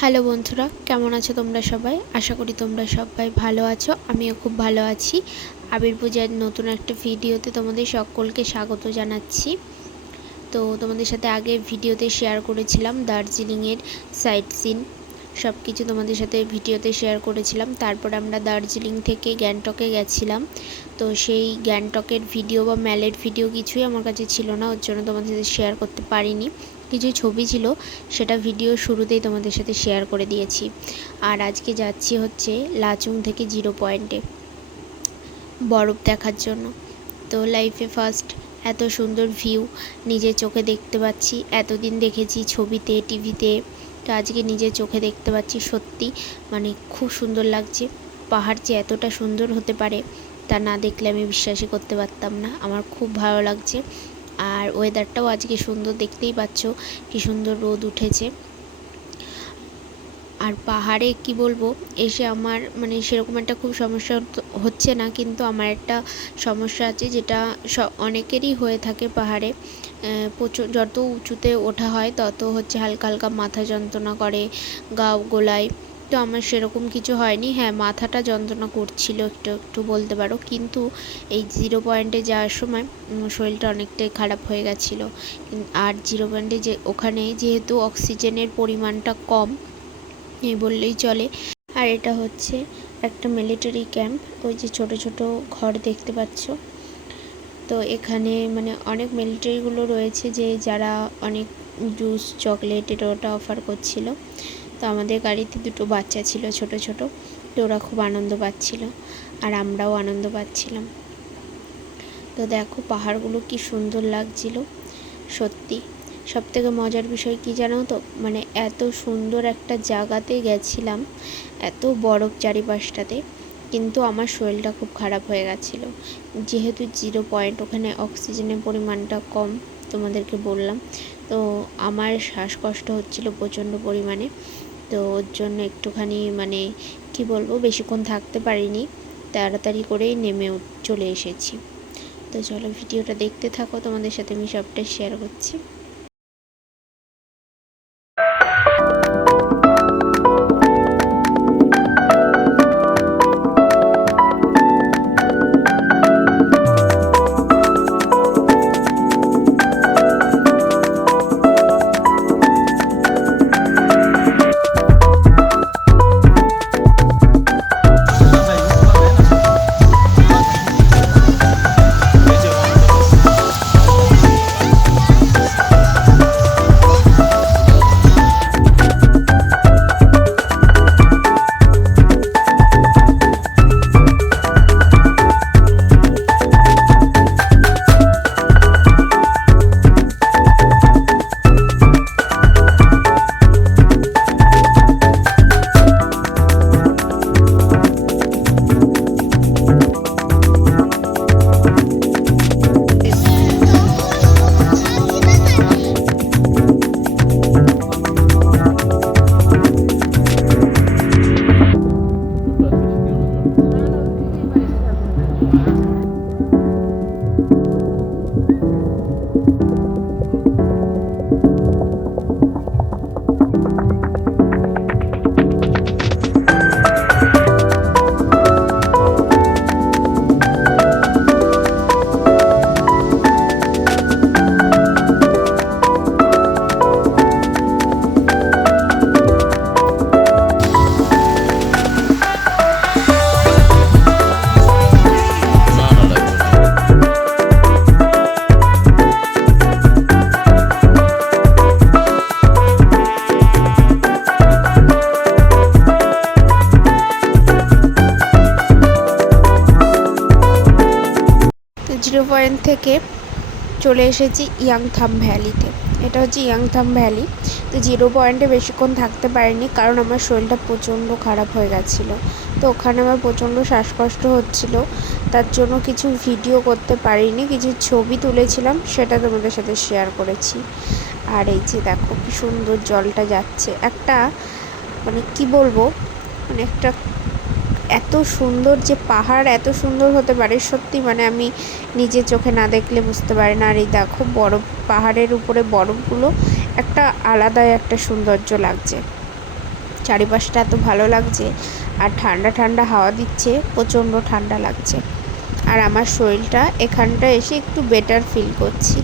Hello বন্ধুরা, কেমন আছো তোমরা সবাই? আশা করি তোমরা সবাই ভালো আছো। আমিও খুব ভালো আছি। আবির পূজার নতুন একটা ভিডিওতে তোমাদের সকলকে স্বাগত জানাচ্ছি। তো তোমাদের সাথে আগে ভিডিওতে শেয়ার করেছিলাম দার্জিলিংয়ের সাইট সিন, সব কিছু তোমাদের সাথে ভিডিওতে শেয়ার করেছিলাম। তারপর আমরা দার্জিলিং থেকে গ্যাংটকে গেছিলাম। তো সেই গ্যাংটকের ভিডিও বা ম্যালের ভিডিও কিছুই আমার কাছে ছিল না, ওর জন্য তোমাদের সাথে শেয়ার করতে পারিনি। কিছু ছবি ছিল, সেটা ভিডিও শুরুতেই তোমাদের সাথে শেয়ার করে দিয়েছি। আর আজকে যাচ্ছি হচ্ছে লাচুং থেকে 0 পয়েন্টে বরফ দেখার জন্য। তো লাইফে ফার্স্ট এত সুন্দর ভিউ নিজের চোখে দেখতে পাচ্ছি। এতদিন দেখেছি ছবিতে, টিভিতে, তো আজকে নিজের চোখে দেখতে পাচ্ছি। সত্যি মানে খুব সুন্দর লাগছে। পাহাড় যে এতটা সুন্দর হতে পারে তা না দেখলে আমি বিশ্বাসই করতে পারতাম না। আমার খুব ভালো লাগছে। আর ওয়েদারটাও আজকে সুন্দর, দেখতেই পাচ্ছ কি সুন্দর রোদ উঠেছে। আর পাহাড়ে কি বলবো, এসে আমার মানে সেরকম একটা খুব সমস্যা হচ্ছে না, কিন্তু আমার একটা সমস্যা আছে যেটা অনেকেরই হয়ে থাকে পাহাড়ে। প্রচুর যত উঁচুতে ওঠা হয় তত হচ্ছে হালকা হালকা মাথা যন্ত্রণা করে, গা গোলায়। তো আমার সেরকম কিছু হয়নি। হ্যাঁ, মাথাটা যন্ত্রণা করছিল একটু একটু বলতে পারো, কিন্তু এই 0 পয়েন্টে যাওয়ার সময় শরীরটা অনেকটাই খারাপ হয়ে গেছিলো। আর 0 পয়েন্টে যে ওখানে যেহেতু অক্সিজেনের পরিমাণটা কম এই বললেই চলে। আর এটা হচ্ছে একটা মিলিটারি ক্যাম্প। ওই যে ছোট ছোট ঘর দেখতে পাচ্ছ, তো এখানে মানে অনেক মিলিটারিগুলো রয়েছে যে যারা অনেক জুস, চকলেট এটা ওটা অফার করছিল। তো আমাদের গাড়িতে 2টো বাচ্চা ছিল ছোট ছোট, তো ওরা খুব আনন্দ পাচ্ছিল আর আমরাও আনন্দ পাচ্ছিলাম। তো দেখো পাহাড়গুলো কি সুন্দর লাগছিল সত্যি। সবথেকে মজার বিষয় কি জানো তো, মানে এত সুন্দর একটা জায়গাতে গেছিলাম, এত বরফ চারিপাশটাতে, কিন্তু আমার শরীরটা খুব খারাপ হয়ে গেছিলো। যেহেতু 0 পয়েন্ট, ওখানে অক্সিজেনের পরিমাণটা কম, তোমাদেরকে বললাম। তো আমার শ্বাসকষ্ট হচ্ছিল প্রচণ্ড পরিমাণে। তো ওর জন্য একটুখানি মানে কি বলবো, বেশিক্ষণ থাকতে পারিনি, তাড়াতাড়ি করেই নেমে চলে এসেছি। তো চলো ভিডিওটা দেখতে থাকো, তোমাদের সাথে আমি সবটা শেয়ার করছি। তো 0 পয়েন্ট থেকে চলে এসেছি ইয়াংথাম ভ্যালিতে। এটা হচ্ছে ইয়াংথাম ভ্যালি। তো 0 পয়েন্টে বেশিক্ষণ থাকতে পারিনি, কারণ আমার শরীরটা প্রচণ্ড খারাপ হয়ে গেছিলো। তো ওখানে আমার প্রচণ্ড শ্বাসকষ্ট হচ্ছিল, তার জন্য কিছু ভিডিও করতে পারিনি, কিছু ছবি তুলেছিলাম, সেটা তোমাদের সাথে শেয়ার করেছি। আর এই যে দেখো কি সুন্দর জলটা যাচ্ছে, একটা মানে কি বলবো, মানে একটা এত সুন্দর যে পাহাড় এত সুন্দর হতে পারে সত্যি মানে আমি নিজের চোখে না দেখলে বুঝতে পারি না। আর এই দেখো বরফ, পাহাড়ের উপরে বরফগুলো একটা আলাদাই একটা সৌন্দর্য লাগছে, চারিপাশটা এত ভালো লাগছে। আর ঠান্ডা ঠান্ডা হাওয়া দিচ্ছে, প্রচণ্ড ঠান্ডা লাগছে। আর আমার শরীরটা এখানটা এসে একটু বেটার ফিল করছি,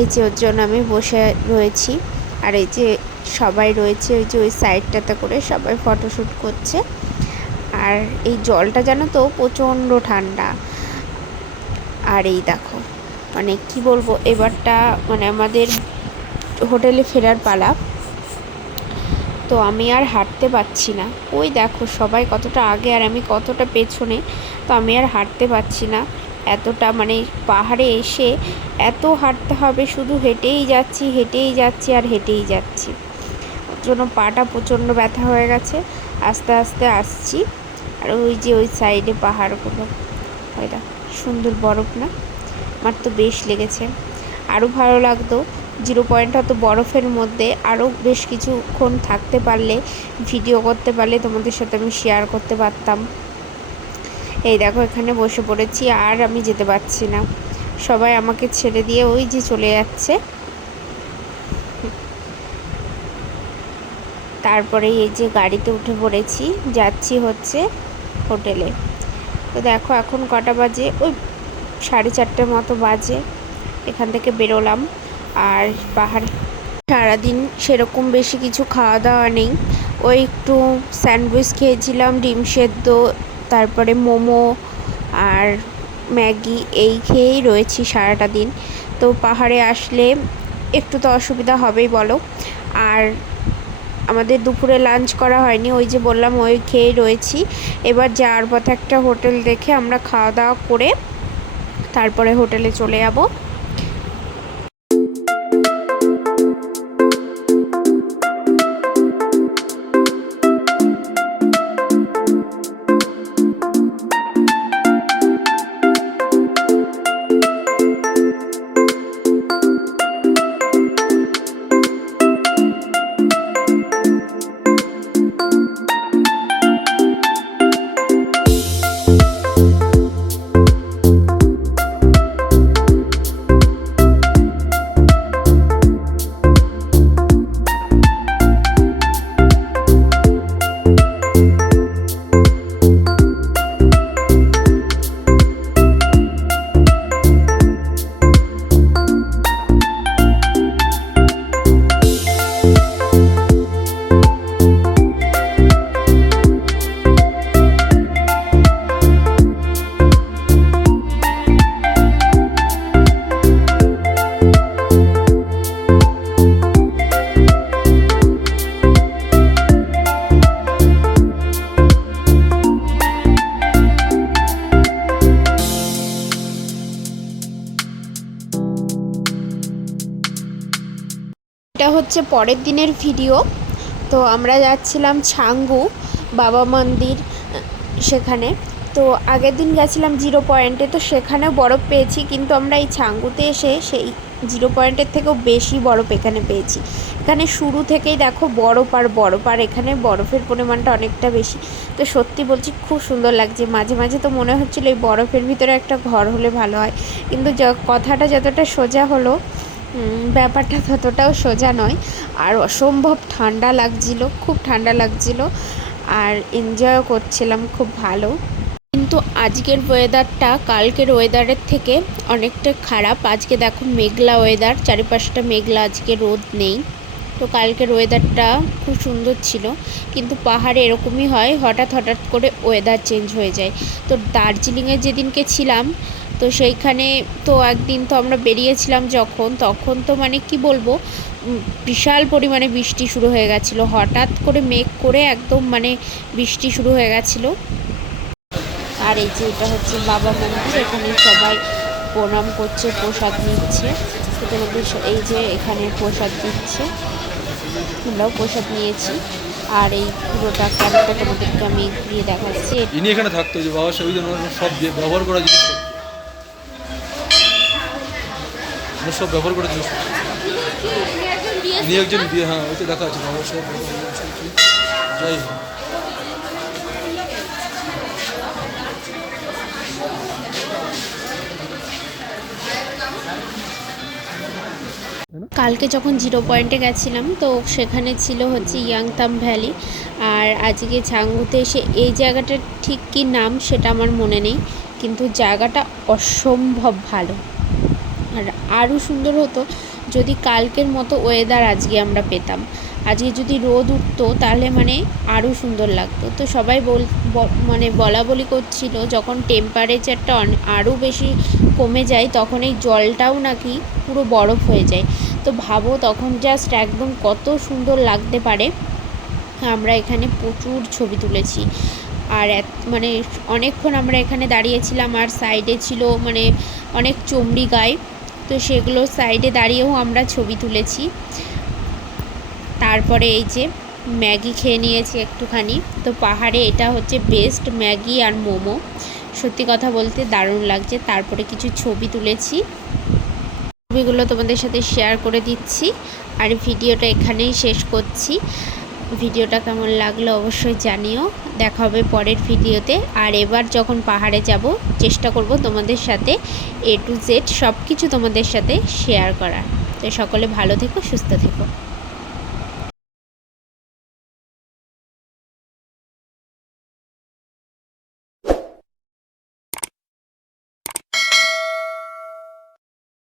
এই যে ওর জন্য আমি বসে রয়েছি। আর এই যে সবাই রয়েছে ওই যে ওই সাইডটাতে করে সবাই ফটোশ্যুট করছে। আর এই জলটা জানো তো প্রচণ্ড ঠান্ডা। আর এই দেখো মানে কি বলবো, এবারটা মানে আমাদের হোটেলে ফেরার পালা, তো আমি আর হাঁটতে পারছি না। ওই দেখো সবাই কতটা আগে আর আমি কতটা পেছনে, তো আমি আর হাঁটতে পারছি না। এতটা মানে পাহাড়ে এসে এত হাঁটতে হবে, শুধু হেঁটেই যাচ্ছি আর হেঁটেই যাচ্ছি, ওর জন্য পাটা প্রচণ্ড ব্যথা হয়ে গেছে। আস্তে আস্তে আসছি। আর ওই যে ওই সাইডে পাহাড়গুলো, ওইটা সুন্দর বরফ না, আমার তো বেশ লেগেছে। আরও ভালো লাগতো জিরো পয়েন্ট হয়তো বরফের মধ্যে আরও বেশ কিছুক্ষণ থাকতে পারলে, ভিডিও করতে পারলে তোমাদের সাথে আমি শেয়ার করতে পারতাম। এই দেখো এখানে বসে পড়েছি, আর আমি যেতে পারছি না, সবাই আমাকে ছেড়ে দিয়ে ওই যে চলে যাচ্ছে। তারপরে এই যে গাড়িতে উঠে পড়েছি, যাচ্ছি হচ্ছে হোটেলে। তো দেখো এখন কটা বাজে, ওই 4:30 মতো বাজে, এখান থেকে বেরোলাম। আর পাহাড় সারাদিন সেরকম বেশি কিছু খাওয়া দাওয়া নেই, ওই একটু স্যান্ডউইচ খেয়েছিলাম, ডিম সেদ্ধ, তারপরে মোমো আর ম্যাগি, এই খেয়েই রয়েছি সারাটা দিন। তো পাহাড়ে আসলে একটু তো অসুবিধা হবেই বলো। আর আমাদের দুপুরে লাঞ্চ করা হয়নি, ওই যে বললাম ওই খেয়েই রয়েছি। এবার যাওয়ার পথে একটা হোটেল দেখে আমরা খাওয়া দাওয়া করে তারপরে হোটেলে চলে যাব। এটা হচ্ছে পরের দিনের ভিডিও। তো আমরা যাচ্ছিলাম ছাঙ্গু বাবা মন্দির, সেখানে। তো আগের দিন গেছিলাম জিরো পয়েন্টে, তো সেখানেও বরফ পেয়েছি, কিন্তু আমরা এই ছাঙ্গুতে এসে সেই জিরো পয়েন্টের থেকেও বেশি বরফ এখানে পেয়েছি। এখানে শুরু থেকেই দেখো বরফ আর বরফ, আর এখানে বরফের পরিমাণটা অনেকটা বেশি। তো সত্যি বলছি খুব সুন্দর লাগছে। মাঝে মাঝে তো মনে হচ্ছিলো এই বরফের ভিতরে একটা ঘর হলে ভালো হয়, কিন্তু কথাটা যতটা সোজা হলো ব্যাপারটা ততটাও সোজা নয়। আর অসম্ভব ঠান্ডা লাগছিল, খুব ঠান্ডা লাগছিল, আর এনজয়ও করছিলাম খুব ভালো। কিন্তু আজকের ওয়েদারটা কালকের ওয়েদারের থেকে অনেকটা খারাপ। আজকে দেখো মেঘলা ওয়েদার, চারিপাশটা মেঘলা, আজকে রোদ নেই। তো কালকের ওয়েদারটা খুব সুন্দর ছিল, কিন্তু পাহাড়ে এরকমই হয়, হঠাৎ হঠাৎ করে ওয়েদার চেঞ্জ হয়ে যায়। তো দার্জিলিংয়ে যেদিনকে ছিলাম, তো সেইখানে তো একদিন তো আমরা বেরিয়েছিলাম তখন তো মানে কি বলবো, বিশাল পরিমাণে বৃষ্টি শুরু হয়ে গেছিলো, হঠাৎ করে মেঘ করে একদম মানে বৃষ্টি শুরু হয়ে গেছিলো। আর এই যে এটা হচ্ছে বাবা মন্দির, এখানে সবাই প্রণাম করছে, প্রসাদ নিচ্ছে। তো তোমাদের এই যে এখানে প্রসাদ দিচ্ছে, আমরাও প্রসাদ নিয়েছি। আর এই পুরোটা ক্যাম্পটা তোমাদেরকে আমি দিয়ে দেখাচ্ছি। ইনি এখানে থাকতো যে বাবা সেই সব ব্যবহার করা জিনিস, সব ব্যবহার করা জিনিস। ইনি একজন বিয়ে, হ্যাঁ ওই তো দেখা আছে বাবা সব। যাই হোক কালকে যখন জিরো পয়েন্টে গেছিলাম তো সেখানে ছিল হচ্ছে ইয়াংতাম ভ্যালি, আর আজকে ঝাঙ্গুতে এসে এই জায়গাটার ঠিক কী নাম সেটা আমার মনে নেই, কিন্তু জায়গাটা অসম্ভব ভালো। আর আরও সুন্দর হতো যদি কালকের মতো ওয়েদার আজকে আমরা পেতাম। আজকে যদি রোদ উঠতো তাহলে মানে আরও সুন্দর লাগতো। তো সবাই মানে বলা বলি করছিল যখন টেম্পারেচারটা আরও বেশি কমে যায় তখন এই জলটাও নাকি পুরো বরফ হয়ে যায়। তো ভাবো তখন জাস্ট একদম কত সুন্দর লাগতে পারে। আমরা এখানে প্রচুর ছবি তুলেছি, আর মানে অনেকক্ষণ আমরা এখানে দাঁড়িয়েছিলাম। আর সাইডে ছিল মানে অনেক চমড়ি গাই, তো সেগুলো সাইডে দাঁড়িয়েও আমরা ছবি তুলেছি। তারপরে এই যে ম্যাগি খেয়ে নিয়েছি একটুখানি। তো পাহাড়ে এটা হচ্ছে বেস্ট ম্যাগি আর মোমো, সত্যি কথা বলতে দারুণ লাগছে। তারপরে কিছু ছবি তুলেছি, ছবিগুলো তোমাদের সাথে শেয়ার করে দিচ্ছি। আর ভিডিওটা এখানেই শেষ করছি। ভিডিওটা কেমন লাগলো অবশ্যই জানিও। দেখা হবে পরের ভিডিওতে। আর এবার যখন পাহাড়ে যাব চেষ্টা করব তোমাদের সাথে A to Z সব কিছু তোমাদের সাথে শেয়ার করার। তো সকলে ভালো থেকো, সুস্থ থেকো।